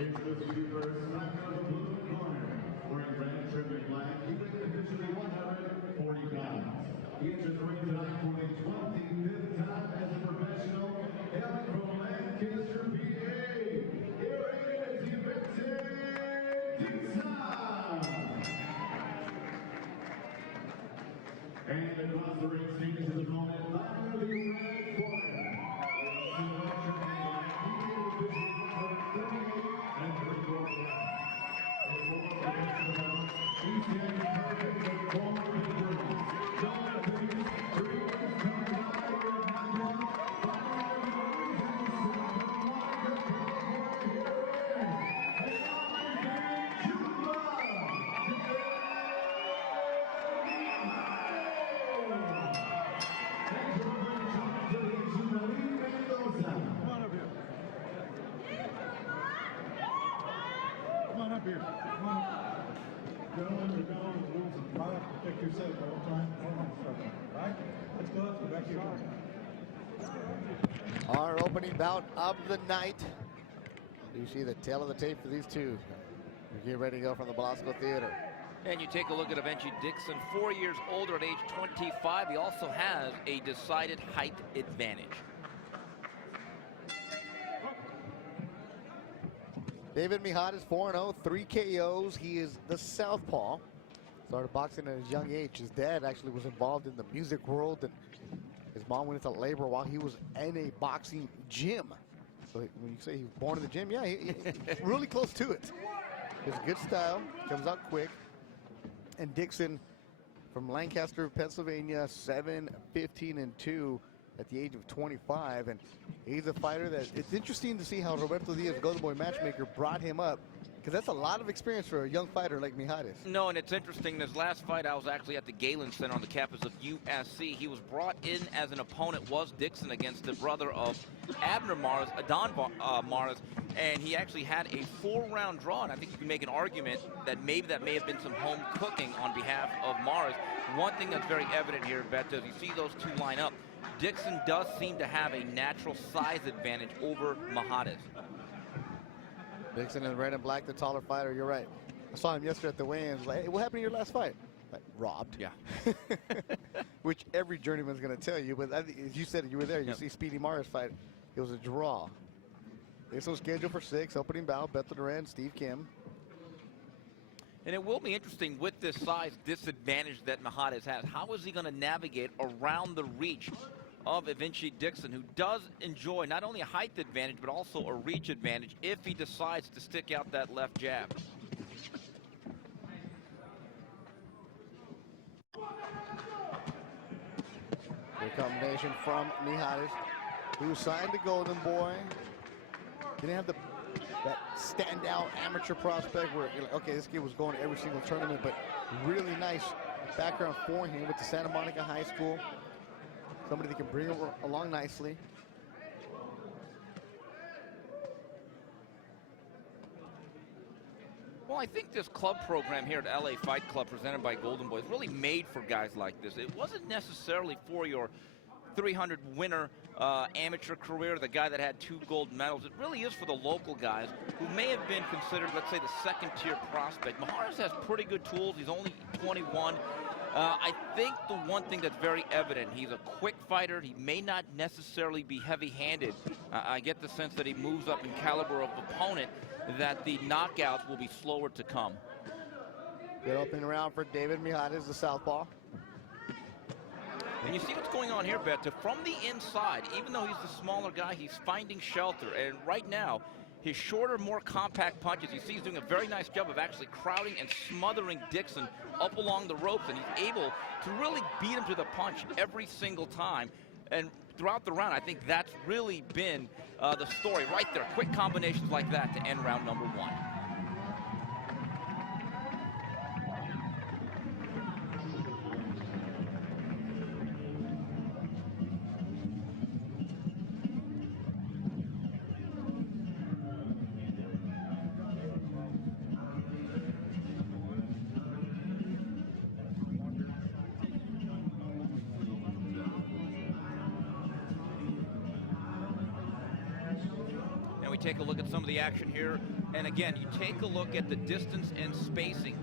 It's the super smacker of the blue corner, wearing red trim and black, he weighs officially 140 pounds. He enters the ring tonight for the 25th time as a professional, hailing from Lancaster, PA. Here is Evincii DIXON. And across the ring, speaking to the opponent, live in the red corner. Here. Come on up. Gentlemen, you're down the rules of product. Protect yourself at all times. Right? Let's go up. Back here. Our opening bout of the night. You see the tail of the tape for these two. We get ready to go from the Belasco Theater. And you take a look at Evincii DIXON, 4 years older at age 25. He also has a decided height advantage. David Mijares, 4-0, 3 KOs. He is the southpaw. Started boxing at his young age. His dad actually was involved in the music world, and his mom went into labor while he was in a boxing gym. So when you say he was born in the gym, yeah, he's really close to it. He has good style, comes out quick. And DIXON from Lancaster, Pennsylvania, 7-15-2 at the age of 25, and he's a fighter that it's interesting to see how Roberto Diaz, Golden Boy matchmaker, brought him up, because that's a lot of experience for a young fighter like Mijares. No, and it's interesting, this last fight I was actually at the Galen Center on the campus of USC. He was brought in as an opponent, was DIXON, against the brother of Abner Mares, Adon Mares, and he actually had a 4-round draw, and I think you can make an argument that maybe that may have been some home cooking on behalf of Mares. One thing that's very evident here, Beto, is you see those two line up. DIXON does seem to have a natural size advantage over Mijares. DIXON in red and black, the taller fighter, you're right. I saw him yesterday at the weigh-ins, like, hey, what happened to your last fight? Like, robbed. Yeah. Which every journeyman's going to tell you, but as you said, you were there, you see Speedy Mares fight, it was a draw. This was scheduled for 6, opening bout, Beto Duran, Steve Kim. And it will be interesting with this size disadvantage that Mijares has. How is he going to navigate around the reach of Evincii DIXON, who does enjoy not only a height advantage, but also a reach advantage if he decides to stick out that left jab. Good combination from Mijares, who signed the Golden Boy. Didn't have that standout amateur prospect where you're like, okay, this kid was going to every single tournament, but really nice background for him with the Santa Monica High School. Somebody that can bring him along nicely. Well, I think this club program here at LA Fight Club presented by Golden Boy is really made for guys like this. It wasn't necessarily for your 300 winner amateur career, the guy that had 2 gold medals. It really is for the local guys who may have been considered, let's say, the second-tier prospect. Mijares has pretty good tools. He's only 21. I think the one thing that's very evident, he's a quick fighter. He may not necessarily be heavy-handed. I get the sense that he moves up in caliber of opponent, that the knockouts will be slower to come. Good opening round for David Mijares, the southpaw. And you see what's going on here, Beto. From the inside, even though he's the smaller guy, he's finding shelter. And right now, his shorter, more compact punches, you see he's doing a very nice job of actually crowding and smothering DIXON up along the ropes, and he's able to really beat him to the punch every single time. And throughout the round, I think that's really been the story right there. Quick combinations like that to end round number 1. take a look at some of the action here. And again, you take a look at the distance and spacing.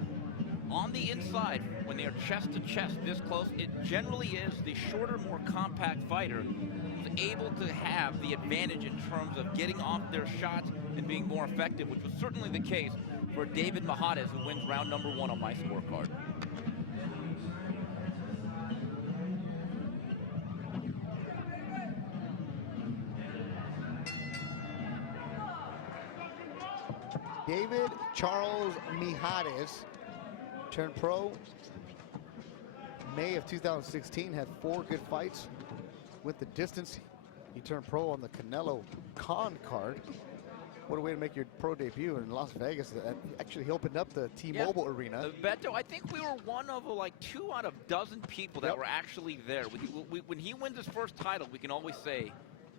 On the inside, when they are chest to chest this close, it generally is the shorter, more compact fighter who's able to have the advantage in terms of getting off their shots and being more effective, which was certainly the case for David Mijares, who wins round number 1 on my scorecard. David Charles Mijares turned pro May of 2016, had 4 good fights. With the distance, he turned pro on the Canelo Con card. What a way to make your pro debut in Las Vegas. Actually, he opened up the T-Mobile Arena. Beto, I think we were one of like 2 out of dozen people that were actually there. When he wins his first title, we can always say,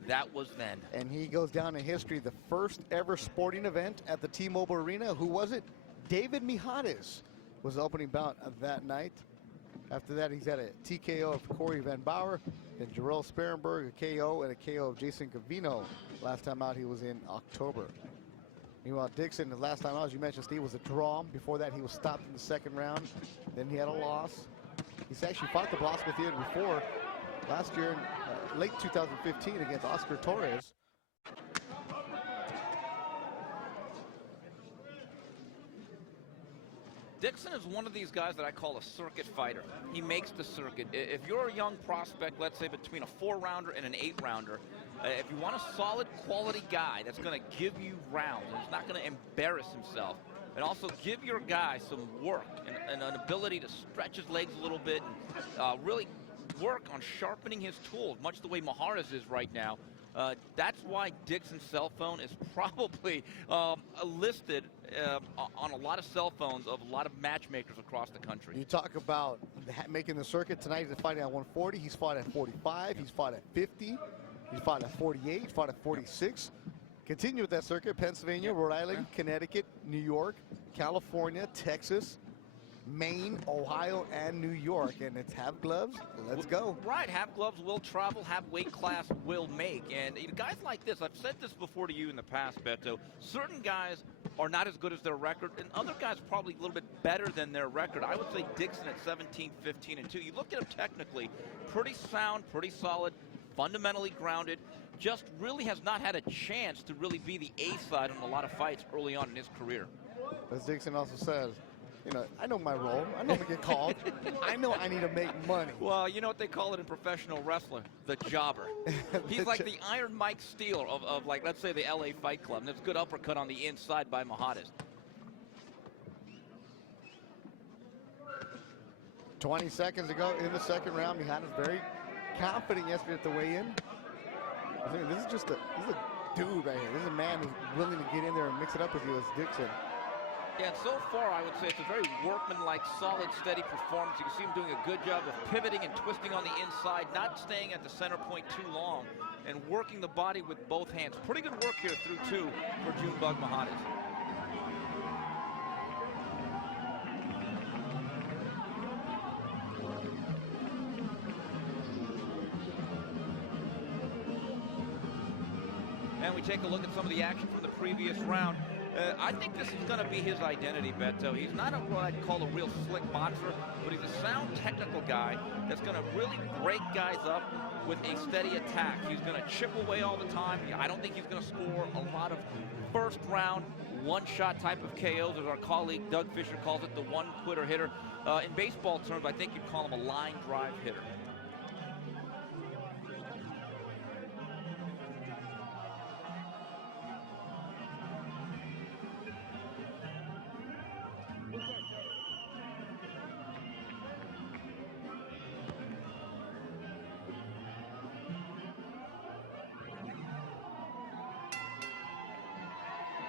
that was then. And he goes down in history, the first ever sporting event at the T-Mobile Arena. Who was it? David Mijares was the opening bout of that night. After that, he's had a TKO of Corey Van Bauer, then Jarrell Sparenberg, a KO, and a KO of Jason Cavino. Last time out, he was in October. Meanwhile, Dixon, the last time out, as you mentioned, Steve, was a draw. Before that, he was stopped in the 2nd round. Then he had a loss. He's actually fought the Blasco Theater before, last year in late 2015 against Oscar Torres. Dixon is one of these guys that I call a circuit fighter. He makes the circuit. If you're a young prospect, let's say between a 4-rounder and an 8-rounder, if you want a solid quality guy that's going to give you rounds and is not going to embarrass himself, and also give your guy some work and an ability to stretch his legs a little bit and really work on sharpening his tools, much the way Mijares is right now. That's why Dixon's cell phone is probably listed on a lot of cell phones of a lot of matchmakers across the country. You talk about making the circuit. Tonight he's fighting at 140. He's fought at 45. He's fought at 50. He's fought at 48. He's fought at 46. Continue with that circuit. Pennsylvania, Rhode Island, Connecticut, New York, California, Texas, Maine, Ohio, and New York. And it's have gloves, let's go. Right, have gloves will travel, have weight class will make. And guys like this, I've said this before to you in the past, Beto, certain guys are not as good as their record, and other guys probably a little bit better than their record. I would say Dixon at 17, 15, and 2. You look at him technically, pretty sound, pretty solid, fundamentally grounded, just really has not had a chance to really be the A side on a lot of fights early on in his career. As Dixon also says, you know, I know my role. I know I'm gonna get called. I know I need to make money. Well, you know what they call it in professional wrestling? The jobber. He's like the Iron Mike Steele of like, let's say, the LA Fight Club. And it's a good uppercut on the inside by Mijares. 20 seconds ago in the 2nd round, Mijares very confident yesterday at the weigh-in. I mean, this is a dude right here. This is a man who's willing to get in there and mix it up with you as Dixon. Yeah, and so far, I would say it's a very workmanlike, solid, steady performance. You can see him doing a good job of pivoting and twisting on the inside, not staying at the center point too long, and working the body with both hands. Pretty good work here through 2 for Junebug Mijares. And we take a look at some of the action from the previous round. I think this is going to be his identity, Beto. He's not what I'd call a real slick boxer, but he's a sound technical guy that's going to really break guys up with a steady attack. He's going to chip away all the time. I don't think he's going to score a lot of first round, one-shot type of KOs, as our colleague Doug Fisher calls it, the one-quitter hitter. In baseball terms, I think you'd call him a line drive hitter.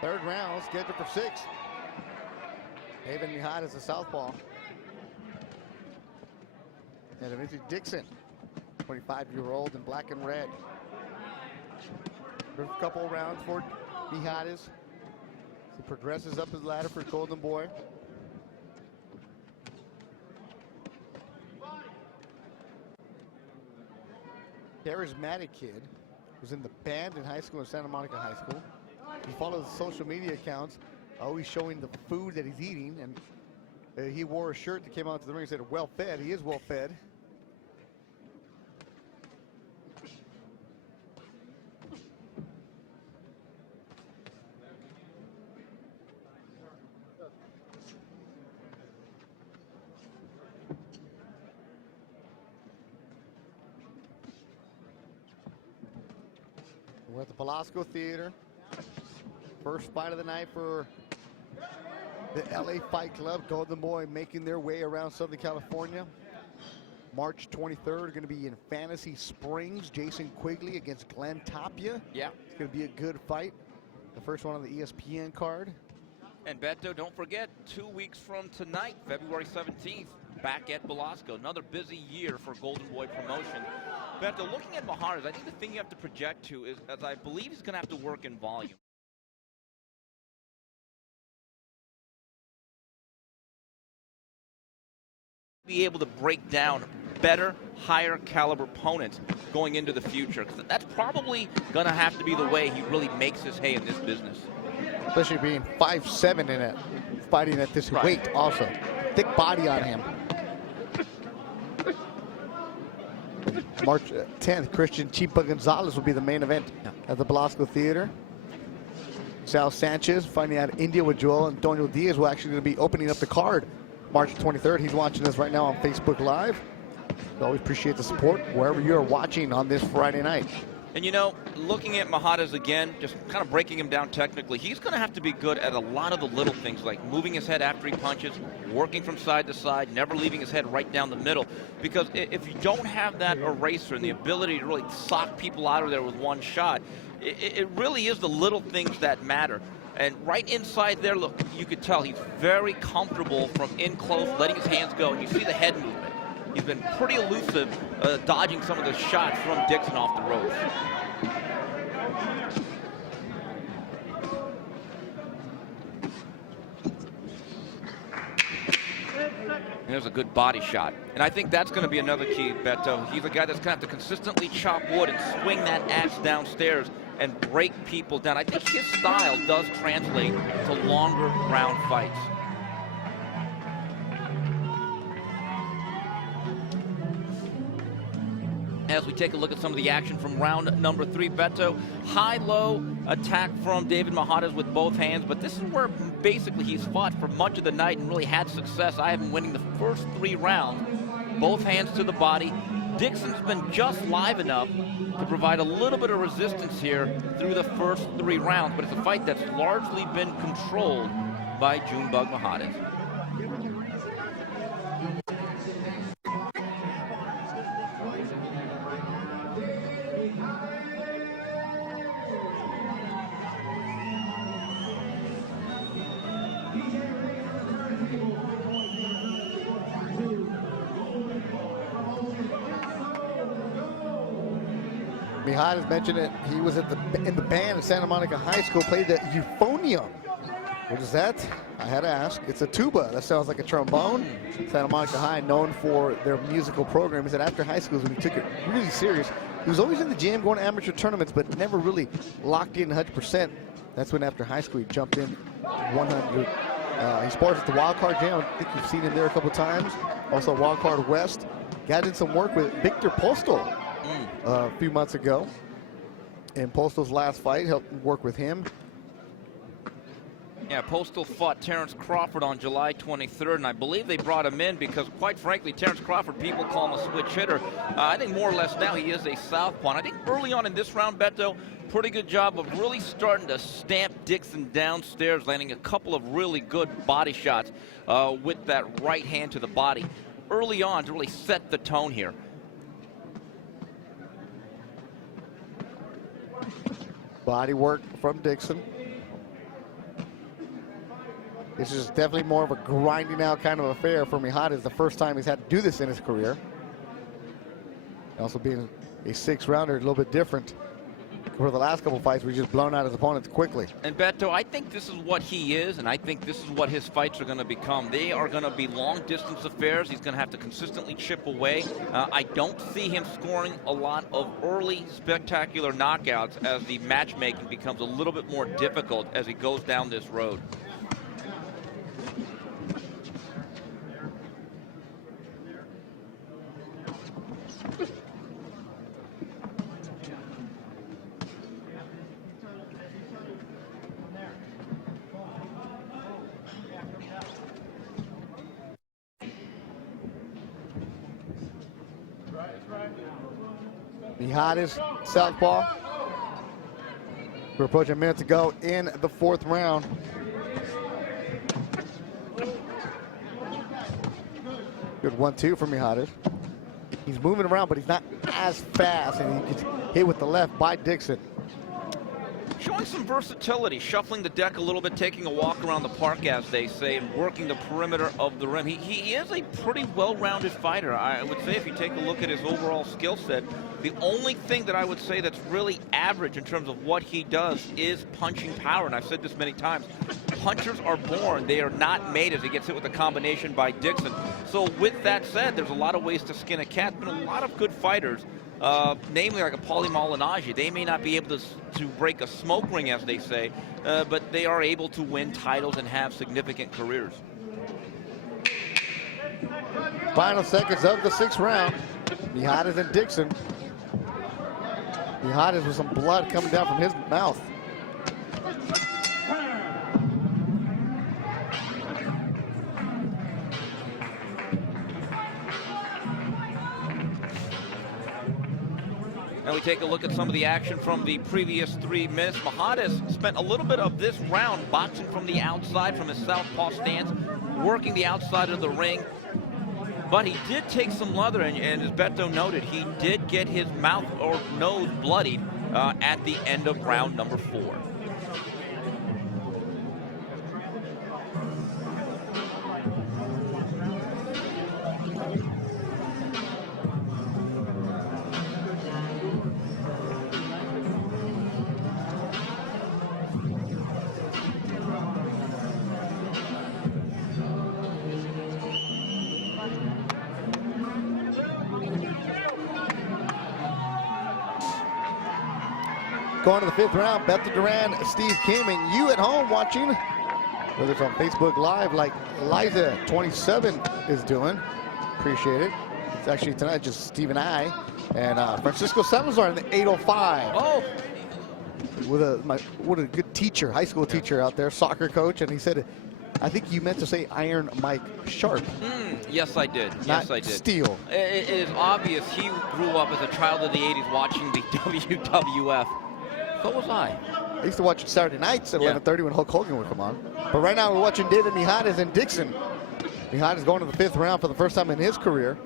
Third round scheduled for 6. David Mijares, a southpaw. And Evincii Dixon, 25-year-old in black and red. First couple of rounds for Mijares. He progresses up his ladder for Golden Boy. Charismatic kid. Was in the band in high school in Santa Monica High School. he follows social media accounts, always showing the food that he's eating. And he wore a shirt that came out to the ring and said, well fed. He is well fed. We're at the Velasco Theater. First fight of the night for the LA Fight Club. Golden Boy making their way around Southern California. March 23rd, going to be in Fantasy Springs. Jason Quigley against Glenn Tapia. Yeah. It's going to be a good fight. The first one on the ESPN card. And Beto, don't forget, 2 weeks from tonight, February 17th, back at Velasco. Another busy year for Golden Boy Promotion. Beto, looking at Mijares, I think the thing you have to project to is, as I believe he's going to have to work in volume. Be able to break down better, higher caliber opponents going into the future. Because that's probably going to have to be the way he really makes his hay in this business. Especially being 5'7" in it, fighting at this weight also. Thick body on him. March 10th, Christian Chipa Gonzalez will be the main event at the Velasco Theater. Sal Sanchez fighting out of India with Joel Antonio Diaz will actually going to be opening up the card March 23rd. He's watching us right now on Facebook Live. We always appreciate the support wherever you're watching on this Friday night. And you know, looking at Mijares again, just kind of breaking him down technically, he's going to have to be good at a lot of the little things, like moving his head after he punches, working from side to side, never leaving his head right down the middle. Because if you don't have that eraser and the ability to really sock people out of there with one shot, it really is the little things that matter. And right inside there, look, you could tell he's very comfortable from in close, letting his hands go. And you see the head movement. He's been pretty elusive, dodging some of the shots from DIXON off the ropes. And there's a good body shot. And I think that's going to be another key, Beto. He's a guy that's going to have to consistently chop wood and swing that axe downstairs and break people down. I think his style does translate to longer round fights. As we take a look at some of the action from round number 3, Beto, high-low attack from David Mijares with both hands, but this is where basically he's fought for much of the night and really had success. I have him winning the first 3 rounds, both hands to the body. DIXON's been just live enough to provide a little bit of resistance here through the first 3 rounds, but it's a fight that's largely been controlled by Junebug Mijares. Mijares mentioned it. He was in the band at Santa Monica High School, played the euphonium. What is that? I had to ask. It's a tuba. That sounds like a trombone. Santa Monica High, known for their musical program. He said after high school, when he took it really serious, he was always in the gym going to amateur tournaments, but never really locked in 100%. That's when after high school, he jumped in 100. He spars at the Wild Card Gym. I think you've seen him there a couple times. Also Wild Card West. Got in some work with Victor Postal a few months ago. In Postal's last fight, helped work with him. Yeah, Postal fought Terrence Crawford on July 23rd, and I believe they brought him in because, quite frankly, Terrence Crawford, people call him a switch hitter. I think more or less now he is a southpaw. And I think early on in this round, Beto, pretty good job of really starting to stamp DIXON downstairs, landing a couple of really good body shots with that right hand to the body early on to really set the tone here. Body work from DIXON. This is definitely more of a grinding out kind of affair for Mijares. It's the first time he's had to do this in his career. Also being a 6-rounder, a little bit different for the last couple fights where he's just blown out his opponents quickly. And Beto, I think this is what he is, and I think this is what his fights are going to become. They are going to be long-distance affairs. He's going to have to consistently chip away. I don't see him scoring a lot of early, spectacular knockouts as the matchmaking becomes a little bit more difficult as he goes down this road. Mijares, southpaw. We're approaching a minute to go in the fourth round. Good 1-2 for Mijares. He's moving around, but he's not as fast, and he gets hit with the left by DIXON. Showing some versatility, shuffling the deck a little bit, taking a walk around the park, as they say, and working the perimeter of the rim. He is a pretty well-rounded fighter. I would say if you take a look at his overall skill set, the only thing that I would say that's really average in terms of what he does is punching power, and I've said this many times. Punchers are born. They are not made as he gets hit with a combination by DIXON. So with that said, there's a lot of ways to skin a cat. There's been a lot of good fighters, namely like a Paulie Malignaggi. They may not be able to break a smoke ring, as they say, but they are able to win titles and have significant careers. Final seconds of the sixth round. Mijares and DIXON. Mijares with some blood coming down from his mouth. And we take a look at some of the action from the previous 3 minutes. Mijares spent a little bit of this round boxing from the outside, from his southpaw stance, working the outside of the ring. But he did take some leather, and as Beto noted, he did get his mouth or nose bloodied at the end of round number 4. Going to the fifth round, Beto Duran, Steve Kim, and you at home watching, whether it's on Facebook Live like Liza27 is doing. Appreciate it. It's actually tonight just Steve and I, and Francisco Salazar in the 805. Oh! What a good teacher, high school teacher out there, soccer coach, and he said, I think you meant to say Iron Mike Sharp. Yes, I did. Yes, I did. Steel. It is obvious he grew up as a child of the 80s watching the WWF. So was I. I used to watch it Saturday nights at 11:30 when Hulk Hogan would come on. But right now we're watching David Mijares and DIXON. Mijares going to the fifth round for the first time in his career.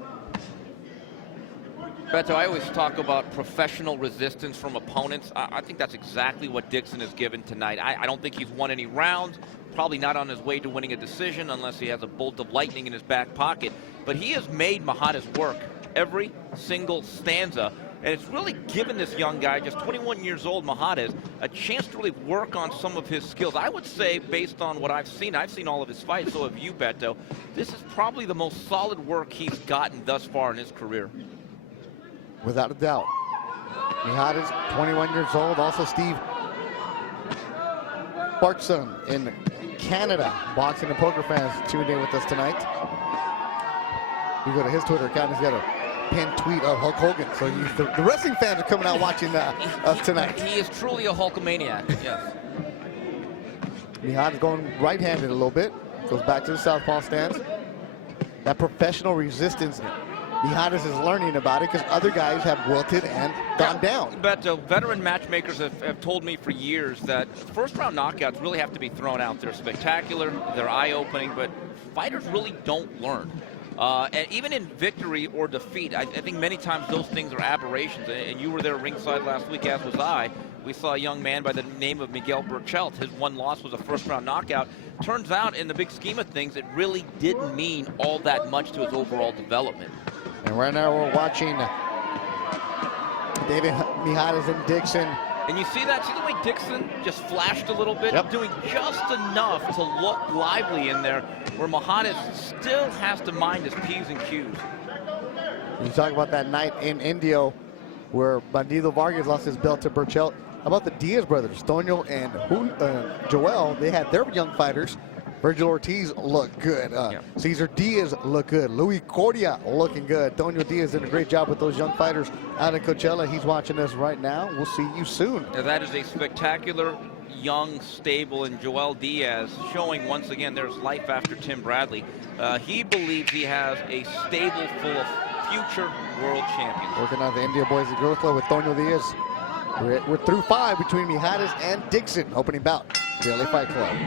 Beto, I always talk about professional resistance from opponents. I think that's exactly what DIXON is given tonight. I don't think he's won any rounds, probably not on his way to winning a decision unless he has a bolt of lightning in his back pocket. But he has made Mijares work every single stanza. And it's really given this young guy, just 21 years old, Mijares, a chance to really work on some of his skills. I would say, based on what I've seen all of his fights, so have you, Beto, this is probably the most solid work he's gotten thus far in his career. Without a doubt. Mijares, 21 years old. Also Steve Barkson in Canada. Boxing and poker fans tuned in with us tonight. You go to his Twitter account, he's got a pinned tweet of Hulk Hogan. So the wrestling fans are coming out watching us tonight. He is truly a Hulkamaniac, yes. Mijares going right-handed a little bit. Goes back to the southpaw stance. That professional resistance, Mijares is learning about it because other guys have wilted and gone down. But veteran matchmakers have told me for years that first-round knockouts really have to be thrown out. They're spectacular, they're eye-opening, but fighters really don't learn. And even in victory or defeat, I think many times those things are aberrations. And you were there ringside last week, as was I. We saw a young man by the name of Miguel Burchelt. His one loss was a first-round knockout. Turns out, in the big scheme of things, it really didn't mean all that much to his overall development. And right now we're watching David Mijares and DIXON And you see that? See the way Dixon just flashed a little bit? Yep. Doing just enough to look lively in there, where Mijares still has to mind his P's and Q's. You talk about that night in Indio where Bandido Vargas lost his belt to Burchell. How about the Diaz brothers, Tonio and Joel? They had their young fighters. Virgil Ortiz looked good. Cesar Diaz looked good. Luis Cordia looking good. Tonio Diaz did a great job with those young fighters out in Coachella. He's watching us right now. We'll see you soon. Now that is a spectacular young stable in Joel Diaz, showing once again there's life after Tim Bradley. He believes he has a stable full of future world champions. Working out the India Boys and Girls Club with Tonio Diaz. We're through 5 between Mijares and Dixon. Opening bout, the LA Fight Club.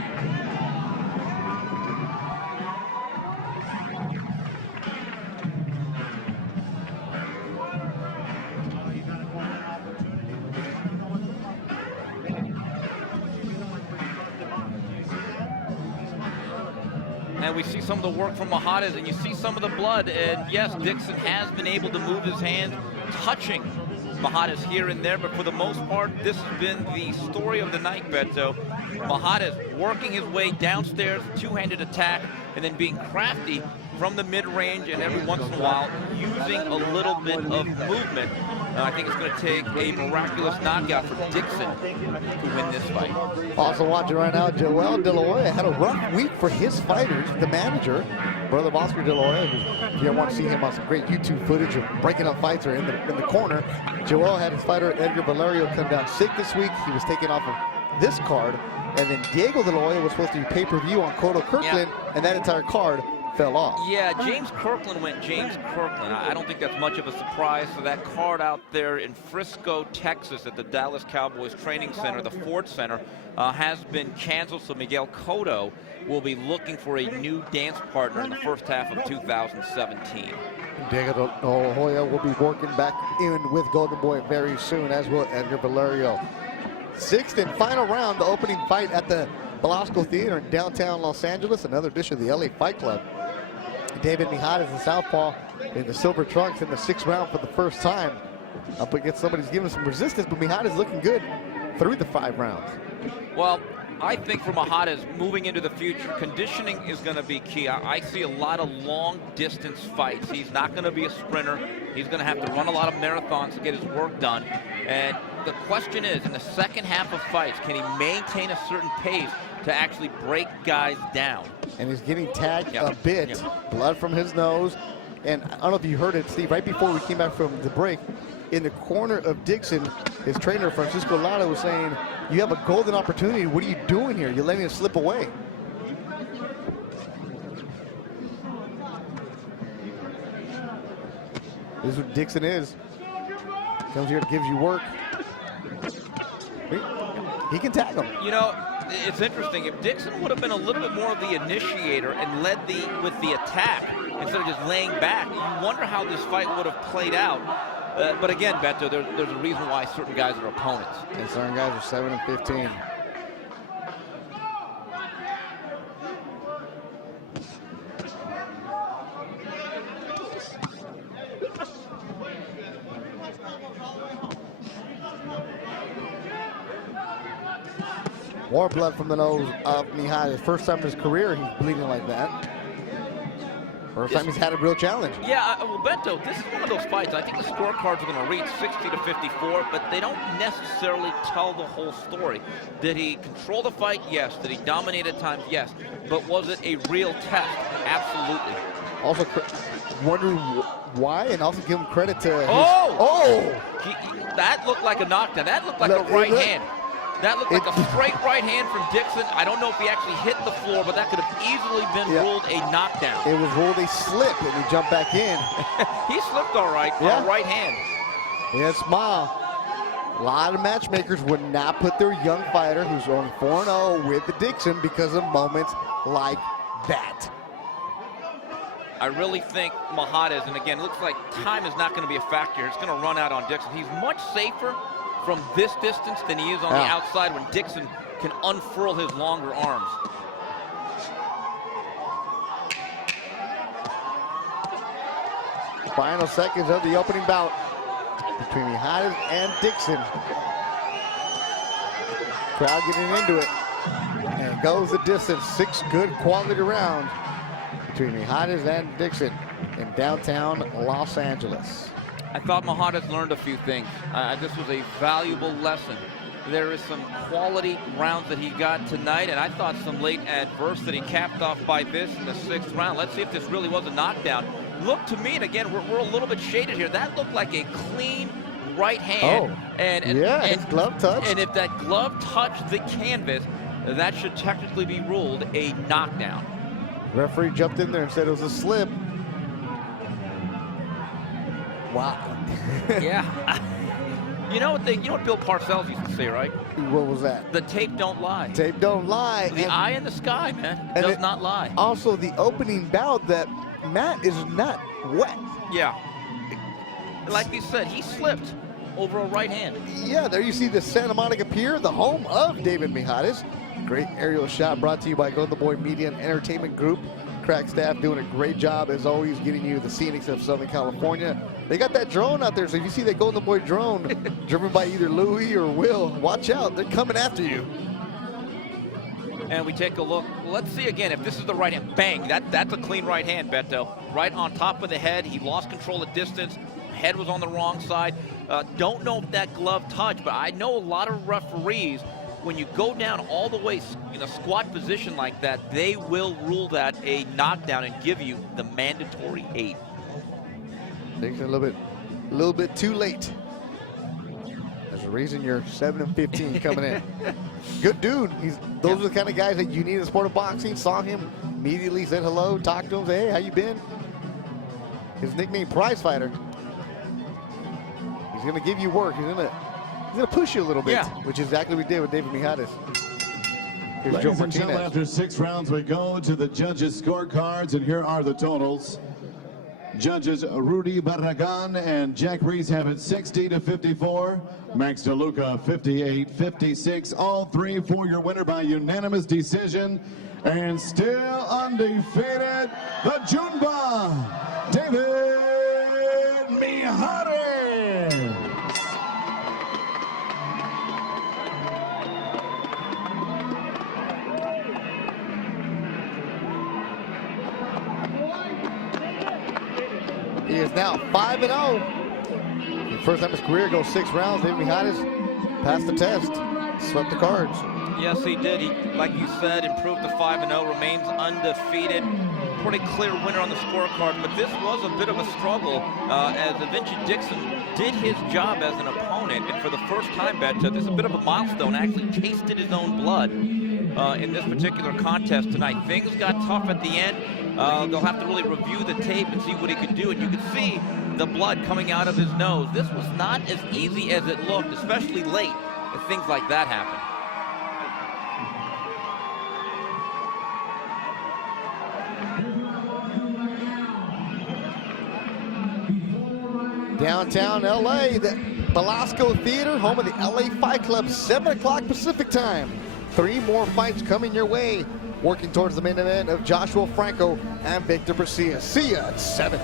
And we see some of the work from Mijares, and you see some of the blood. And yes, Dixon has been able to move his hand, touching Mijares here and there, but for the most part, this has been the story of the night, Beto. Mijares working his way downstairs, two-handed attack, and then being crafty from the mid-range, and every once in a while using a little bit of movement. I think it's going to take a miraculous knockout for Dixon to win this fight. Also watching right now, Joel De La Hoya had a rough week for his fighters. The manager, brother of Oscar De La Hoya, if you want to see him on some great YouTube footage of breaking up fights or in the corner, Joel had his fighter Edgar Valerio come down sick this week. He was taken off of this card, and then Diego De La Hoya was supposed to be pay-per-view on Cotto Kirkland, and that entire card fell off. Yeah, James Kirkland went James Kirkland. I don't think that's much of a surprise. So that card out there in Frisco, Texas at the Dallas Cowboys Training Center, the Ford Center, has been canceled. So Miguel Cotto will be looking for a new dance partner in the first half of 2017. Diego De La Hoya will be working back in with Golden Boy very soon, as will Edgar Valerio. 6th and final round, the opening fight at the Belasco Theater in downtown Los Angeles, another edition of the LA Fight Club. David Mijares, the southpaw, in the silver trunks in the 6th round for the first time. Up against somebody who's giving some resistance, but Mijares looking good through the 5 rounds. Well, I think for Mijares, moving into the future, conditioning is going to be key. I see a lot of long-distance fights. He's not going to be a sprinter. He's going to have to run a lot of marathons to get his work done. And the question is, in the second half of fights, can he maintain a certain pace to actually break guys down? And he's getting tagged a bit. Blood from his nose. And I don't know if you heard it, Steve, right before we came back from the break, in the corner of Dixon, his trainer, Francisco Lara, was saying, you have a golden opportunity. What are you doing here? You're letting it slip away. This is what Dixon is. Comes here to give you work. He can tag him. You know, it's interesting. If Dixon would have been a little bit more of the initiator and led with the attack instead of just laying back, you wonder how this fight would have played out. But again, Beto, there's a reason why certain guys are opponents. And certain guys are 7 and 15. More blood from the nose of Mijares. First time in his career he's bleeding like that. First time he's had a real challenge. Yeah, well, Beto, this is one of those fights. I think the scorecards are going to read 60 to 54, but they don't necessarily tell the whole story. Did he control the fight? Yes. Did he dominate at times? Yes. But was it a real test? Absolutely. Also wondering why, and also give him credit to that looked like a knockdown. That looked like a right hand. That looked like a straight right hand from Dixon. I don't know if he actually hit the floor, but that could have easily been ruled a knockdown. It was ruled a slip, and he jumped back in. He slipped all right on the right hand. Yeah, smile. A lot of matchmakers would not put their young fighter, who's only 4-0, with the Dixon because of moments like that. I really think Mijares, and again, it looks like time is not going to be a factor. It's going to run out on Dixon. He's much safer from this distance than he is on the outside when Dixon can unfurl his longer arms. Final seconds of the opening bout between Mijares and Dixon. Crowd getting into it. And goes the distance. 6 good quality rounds between MIJARES and DIXON in downtown Los Angeles. I thought MIJARES learned a few things. This was a valuable lesson. There is some quality rounds that he got tonight, and I thought some late adversity capped off by this in the 6th round. Let's see if this really was a knockdown. Looked to me, and again, we're a little bit shaded here. That looked like a clean right hand. Oh, and it's glove touch. And if that glove touched the canvas, that should technically be ruled a knockdown. Referee jumped in there and said it was a slip. Wow. Yeah. You know what Bill Parcells used to say, right? What was that? The tape don't lie. Tape don't lie. The eye in the sky, man, does not lie. Also, the opening bout that Matt is not wet. Yeah. Like you said, he slipped over a right hand. Yeah, there you see the Santa Monica Pier, the home of David MIJARES. Great aerial shot brought to you by Golden Boy Media and Entertainment Group. Crack staff doing a great job, as always, getting you the scenics of Southern California. They got that drone out there, so if you see that Golden Boy drone driven by either Louis or Will, watch out. They're coming after you. And we take a look. Let's see again if this is the right hand. Bang, that's a clean right hand, Beto. Right on top of the head. He lost control of distance. Head was on the wrong side. Don't know if that glove touched, but I know a lot of referees, when you go down all the way in a squat position like that, they will rule that a knockdown and give you the mandatory 8. Things are a little bit too late. There's a reason you're 7-15 coming in. Good dude. Those are the kind of guys that you need in the sport of boxing. Saw him, immediately said hello, talked to him, say, hey, how you been? His nickname, Prize Fighter. He's gonna give you work. He's gonna push you a little bit, which is exactly what we did with David MIJARES. Here's Joe Ladies and gentlemen, Martinez. after 6 rounds, we go to the judges' scorecards, and here are the totals. Judges Rudy Barragan and Jack Reese have it 60-54. Max DeLuca 58-56. All three for your winner by unanimous decision. And still undefeated, the Junba, David MIJARES. He is now 5-0. First time in his career goes 6 rounds. David MIJARES passed the test, swept the cards. Yes, he did. He, like you said, improved to 5-0, remains undefeated. Pretty clear winner on the scorecard, but this was a bit of a struggle as Evincii DIXON did his job as an opponent, and for the first time, Beto, this is a bit of a milestone, actually tasted his own blood in this particular contest tonight. Things got tough at the end. They'll have to really review the tape and see what he could do, and you could see the blood coming out of his nose. This was not as easy as it looked, especially late, as things like that happen. Downtown LA, the Belasco Theater, home of the LA Fight Club, 7 o'clock Pacific time. 3 more fights coming your way, working towards the main event of Joshua Franco and Victor Garcia. See ya at 7.